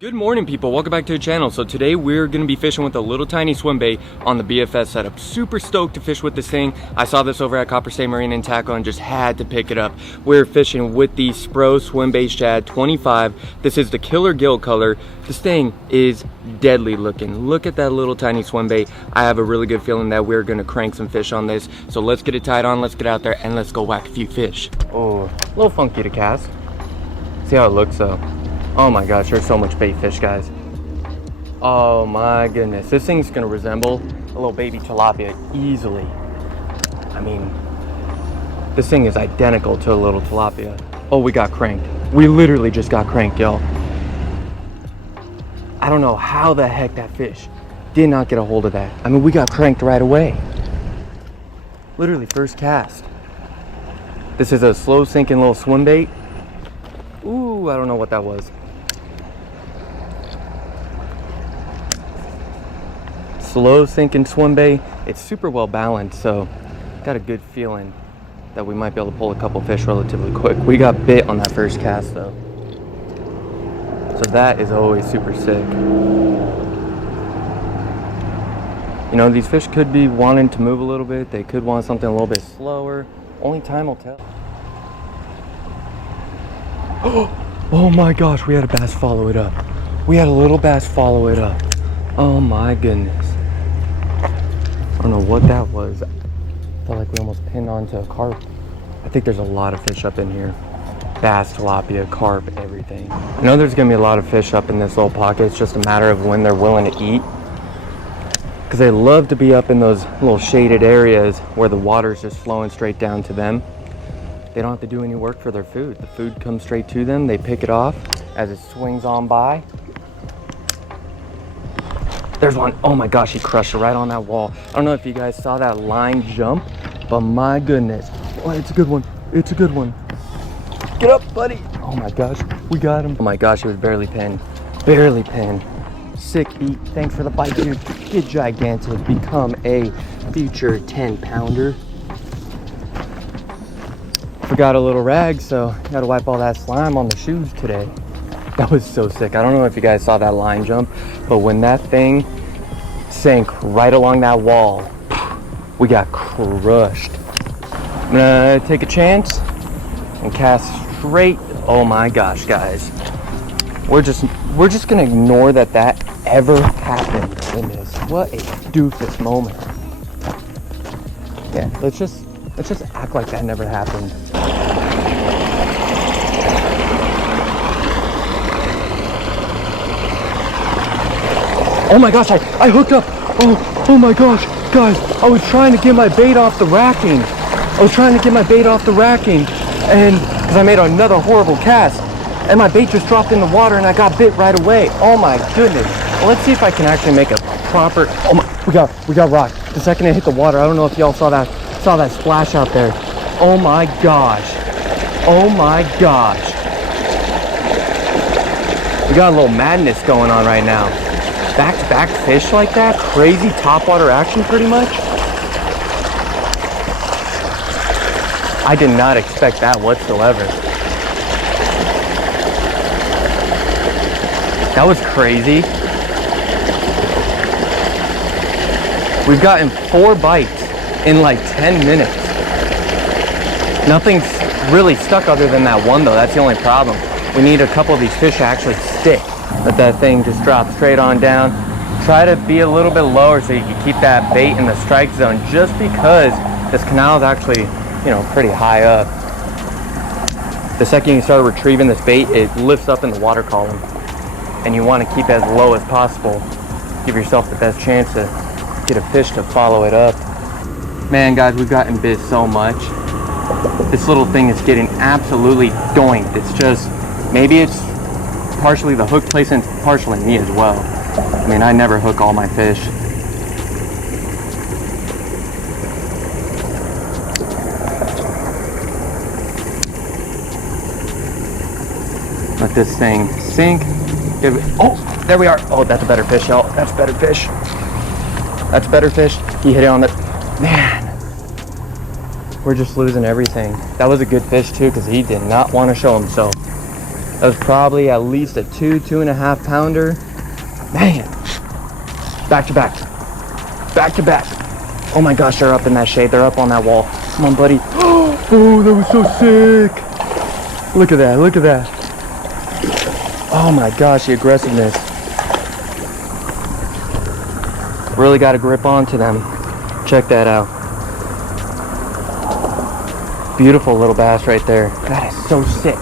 Good morning, people. Welcome back to the channel. So today we're going to be fishing with a little tiny swim bait on the BFS setup. Super stoked to fish with this thing. I saw this over at Copper State Marine and Tackle and just had to pick it up. We're fishing with the Spro Swim Bait Shad 25. This is the Killer Gill color. This thing is deadly looking. Look at that little tiny swim bait. I have a really good feeling that we're going to crank some fish on this. So let's get it tied on, let's get out there, and let's go whack a few fish. Oh, a little funky to cast. See how it looks though. Oh my gosh, there's so much bait fish, guys. Oh my goodness. This thing's gonna resemble a little baby tilapia easily. I mean, this thing is identical to a little tilapia. Oh, we got cranked. We literally just got cranked, y'all. I don't know how the heck that fish did not get a hold of that. I mean, we got cranked right away. Literally first cast. This is a slow sinking little swim bait. Ooh, I don't know what that was. Slow sinking swim bait. It's super well balanced, so got a good feeling that we might be able to pull a couple fish relatively quick. We got bit on that first cast though, so that is always super sick. You know, these fish could be wanting to move a little bit. They could want something a little bit slower. Only time will tell. Oh my gosh, we had a bass follow it up. We had a little bass follow it up. Oh my goodness. I don't know what that was. I felt like we almost pinned onto a carp. I think there's a lot of fish up in here. Bass, tilapia, carp, everything. I know there's gonna be a lot of fish up in this little pocket. It's just a matter of when they're willing to eat. Because they love to be up in those little shaded areas where the water's just flowing straight down to them. They don't have to do any work for their food. The food comes straight to them. They pick it off as it swings on by. There's one. Oh my gosh, he crushed it right on that wall. I don't know if you guys saw that line jump, but my goodness. Oh, it's a good one. It's a good one. Get up, buddy. Oh my gosh, we got him. Oh my gosh, it was barely pinned. Barely pinned. Sick beat. Thanks for the bite, dude. Get gigantic. Become a future 10-pounder. Forgot a little rag, so gotta wipe all that slime on the shoes today. That was so sick. I don't know if you guys saw that line jump, but when that thing sank right along that wall, we got crushed. I'm gonna take a chance and cast straight. Oh my gosh, guys. We're just gonna ignore that ever happened in this. What a doofus moment. Yeah, let's just act like that never happened. Oh my gosh, I hooked up. Oh my gosh, guys, I was trying to get my bait off the racking. And because I made another horrible cast, and my bait just dropped in the water and I got bit right away. Oh my goodness. Well, let's see if I can actually make a proper, oh my, we got rocked. The second it hit the water, I don't know if y'all saw that splash out there. Oh my gosh. Oh my gosh. We got a little madness going on right now. Back-to-back fish like that, crazy topwater action pretty much. I did not expect that whatsoever. That was crazy. We've gotten 4 bites in like 10 minutes. Nothing's really stuck other than that one though. That's the only problem. We need a couple of these fish to actually stick. Let that thing just drop straight on down. Try to be a little bit lower so you can keep that bait in the strike zone, just because this canal is actually, you know, pretty high up. The second you start retrieving this bait, it lifts up in the water column, and you want to keep it as low as possible. Give yourself the best chance to get a fish to follow it up. Man, guys, we've gotten bit so much. This little thing is getting absolutely doinked. It's just, maybe it's partially the hook placement, partially me as well. I mean, I never hook all my fish. Let this thing sink. Oh, there we are. Oh, that's a better fish, y'all. That's better fish. That's better fish. He hit it on the, man. We're just losing everything. That was a good fish too, because he did not want to show himself. That was probably at least a 2.5 pounder. Man, back to back, back to back. Oh my gosh, they're up in that shade. They're up on that wall. Come on, buddy. Oh, that was so sick. Look at that, look at that. Oh my gosh, the aggressiveness. Really got to grip onto them. Check that out. Beautiful little bass right there. That is so sick.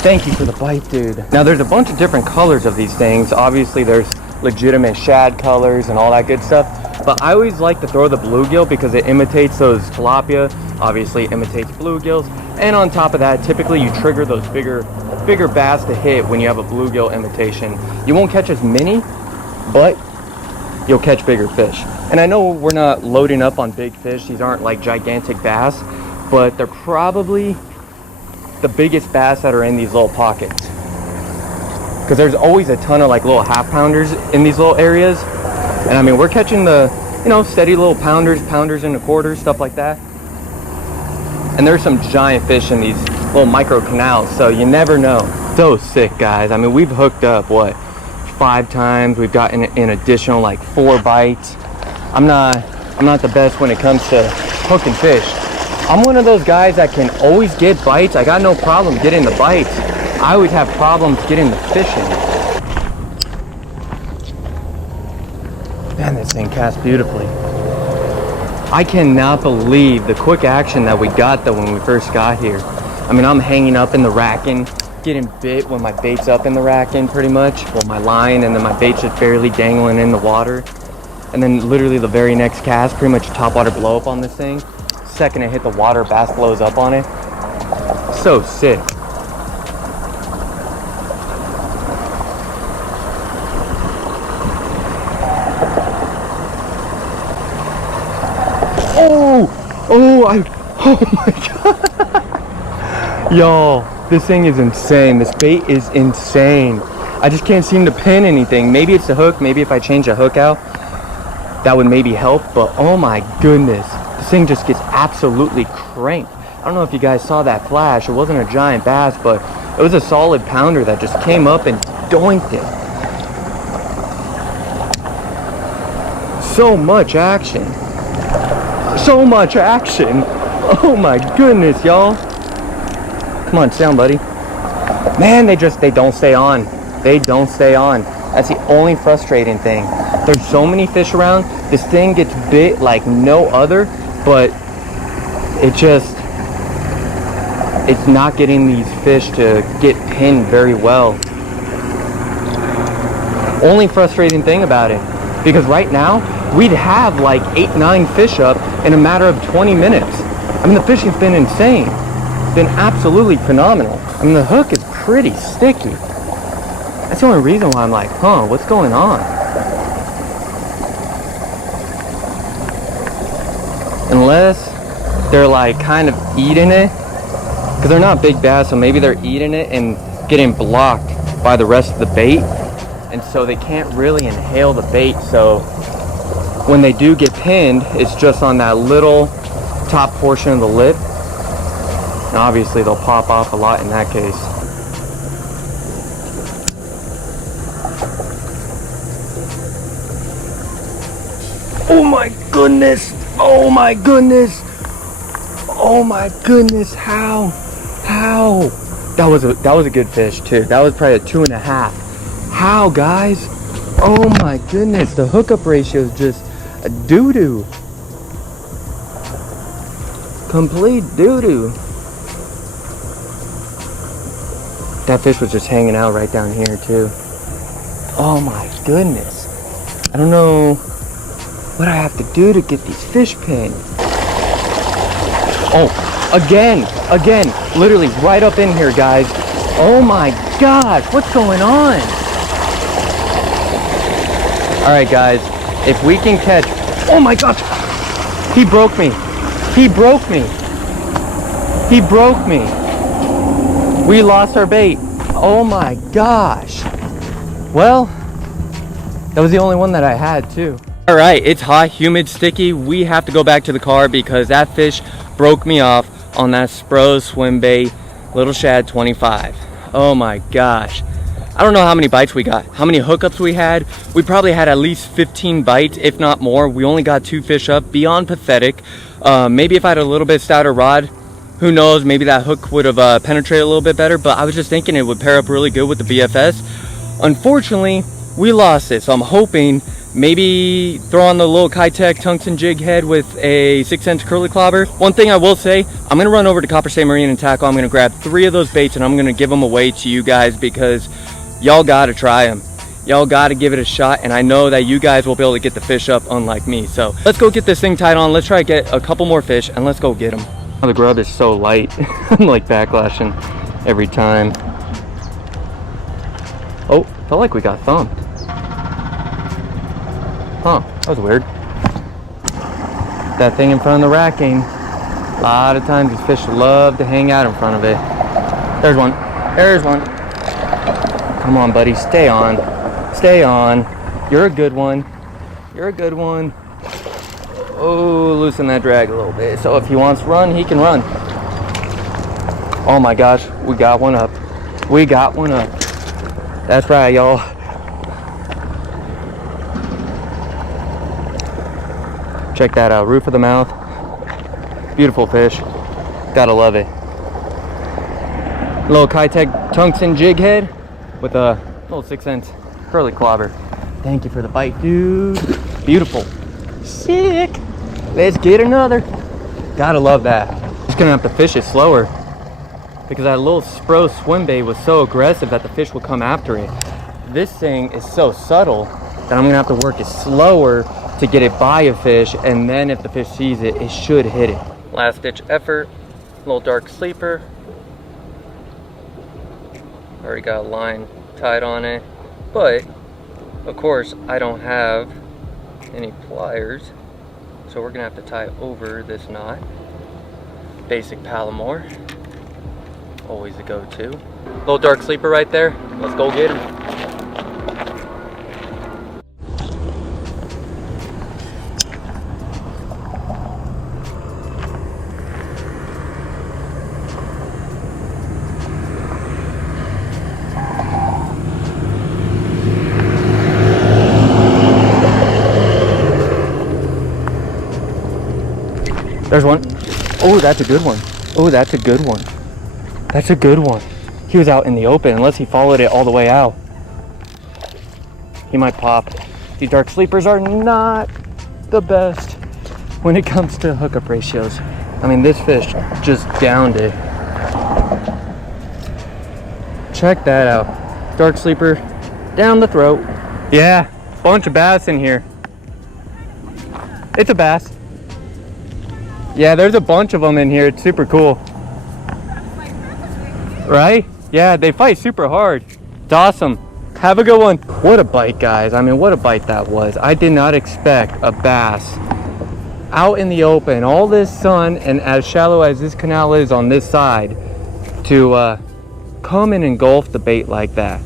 Thank you for the bite, dude. Now there's a bunch of different colors of these things. Obviously there's legitimate shad colors and all that good stuff. But I always like to throw the bluegill because it imitates those tilapia. Obviously imitates bluegills. And on top of that, typically you trigger those bigger bass to hit when you have a bluegill imitation. You won't catch as many, but you'll catch bigger fish. And I know we're not loading up on big fish. These aren't like gigantic bass, but they're probably the biggest bass that are in these little pockets. Because there's always a ton of like little half pounders in these little areas. And I mean, we're catching the, you know, steady little pounders and a quarter, stuff like that. And there's some giant fish in these little micro canals, so you never know. So sick, guys. I mean, we've hooked up, what, 5 times. We've gotten an additional like 4 bites. I'm not the best when it comes to hooking fish. I'm one of those guys that can always get bites. I got no problem getting the bites. I always have problems getting the fishing. Man, this thing casts beautifully. I cannot believe the quick action that we got though when we first got here. I mean, I'm hanging up in the racking, getting bit when my bait's up in the racking pretty much. Well, my line, and then my bait's just barely dangling in the water. And then literally the very next cast, pretty much a topwater blow up on this thing. Second it hit the water, bass blows up on it. So sick. Oh my god. Y'all, this thing is insane. This bait is insane. I just can't seem to pin anything. Maybe it's the hook. Maybe if I change the hook out, that would maybe help. But oh my goodness, this thing just gets absolutely cranked. I don't know if you guys saw that flash. It wasn't a giant bass, but it was a solid pounder that just came up and doinked it. So much action. So much action. Oh my goodness, y'all. Come on, sit down, buddy. Man, they don't stay on. They don't stay on. That's the only frustrating thing. There's so many fish around. This thing gets bit like no other, but it's not getting these fish to get pinned very well. Only frustrating thing about it, because right now we'd have like 8-9 fish up in a matter of 20 minutes. I mean, the fishing's been insane. It's been absolutely phenomenal. I mean, the hook is pretty sticky. That's the only reason why I'm like, huh, what's going on? Unless they're like kind of eating it, because they're not big bass, so maybe they're eating it and getting blocked by the rest of the bait, and so they can't really inhale the bait. So when they do get pinned, it's just on that little top portion of the lip, and obviously they'll pop off a lot in that case. Oh my goodness! Oh my goodness! Oh my goodness! How? That was a good fish too. That was probably a 2.5. How, guys? Oh my goodness! The hookup ratio is just a doo-doo. Complete doo-doo. That fish was just hanging out right down here too. Oh my goodness. I don't know what I have to do to get these fish pinned. Oh, again, literally right up in here, guys. Oh my gosh, what's going on? All right, guys, if we can catch, oh my gosh, he broke me. He broke me. He broke me. We lost our bait. Oh my gosh. Well, that was the only one that I had too. All right, it's hot, humid, sticky. We have to go back to the car because that fish broke me off on that Spro swim bait, little shad 25. Oh my gosh. I don't know how many bites we got, how many hookups we had. We probably had at least 15 bites, if not more. We only got 2 fish up, beyond pathetic. Maybe if I had a little bit stouter rod, who knows, maybe that hook would have penetrated a little bit better, but I was just thinking it would pair up really good with the BFS. Unfortunately, we lost it, so I'm hoping maybe throw on the little Kitech tungsten jig head with a 6-inch curly clobber. One thing I will say, I'm gonna run over to Copper State Marine and Tackle. I'm gonna grab 3 of those baits and I'm gonna give them away to you guys because y'all gotta try them. Y'all gotta give it a shot, and I know that you guys will be able to get the fish up unlike me. So let's go get this thing tied on. Let's try to get a couple more fish and let's go get them. Oh, the grub is so light. I'm like backlashing every time. Oh, felt like we got thumped. Huh, that was weird. That thing in front of the racking. A lot of times these fish love to hang out in front of it. There's one. There's one. Come on, buddy. Stay on. Stay on. You're a good one. You're a good one. Oh, loosen that drag a little bit. So if he wants to run, he can run. Oh my gosh, we got one up. We got one up. That's right, y'all. Check that out, roof of the mouth. Beautiful fish. Gotta love it. Little Kitech tungsten jig head with a little 6-inch curly clobber. Thank you for the bite, dude. Beautiful. Sick. Let's get another. Gotta love that. Just gonna have to fish it slower because that little Spro swim bait was so aggressive that the fish would come after it. This thing is so subtle that I'm gonna have to work it slower to get it by a fish, and then if the fish sees it, it should hit it. Last ditch effort. Little dark sleeper. Already got a line tied on it, but of course I don't have any pliers, so we're gonna have to tie over this knot. Basic Palomar, always a go-to. Little dark sleeper right there. Let's go get him. There's one. Oh, that's a good one. Oh, that's a good one. That's a good one. He was out in the open, unless he followed it all the way out. He might pop. These dark sleepers are not the best when it comes to hookup ratios. I mean, this fish just downed it. Check that out. Dark sleeper down the throat. Yeah, bunch of bass in here. It's a bass. Yeah, there's a bunch of them in here. It's super cool. Right? Yeah, they fight super hard. It's awesome. Have a good one. What a bite, guys. I mean, what a bite that was. I did not expect a bass out in the open, all this sun, and as shallow as this canal is on this side, to come and engulf the bait like that.